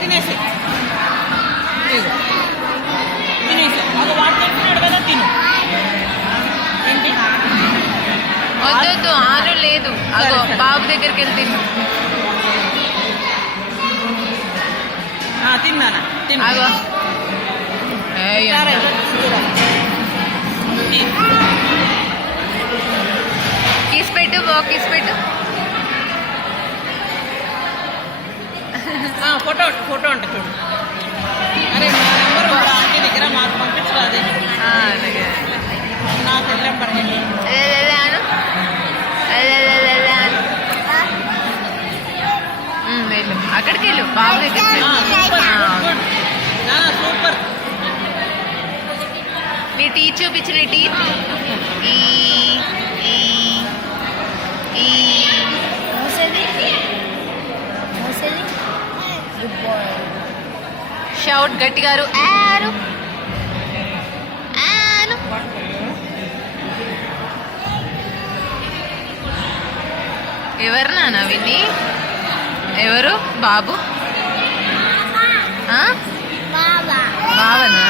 తినేసి తినేసి అది వాడు తింటున్నాడు కదా తిను. ఏంటి వద్దు ఆరు లేదు. అగో బాబు దగ్గరికి వెళ్తే తిన్నానా తిను. అగో కిస్ పెట్టు కిస్ పెట్టు. ఫోటో ఫోటో అంటే చూడు. అరే మా నెంబర్ ఆంటీ దగ్గర మాకు పంపించరాదు. నా సెల్ నెంబర్ వెళ్ళు అక్కడికి వెళ్ళు బాబు దగ్గర. సూపర్. నీ టీ చూపించు. నీ టీ షౌట్ గట్టిగారు ఆరు ఆరు. ఎవరు నాన్న విని? ఎవరు బాబు? బావనా?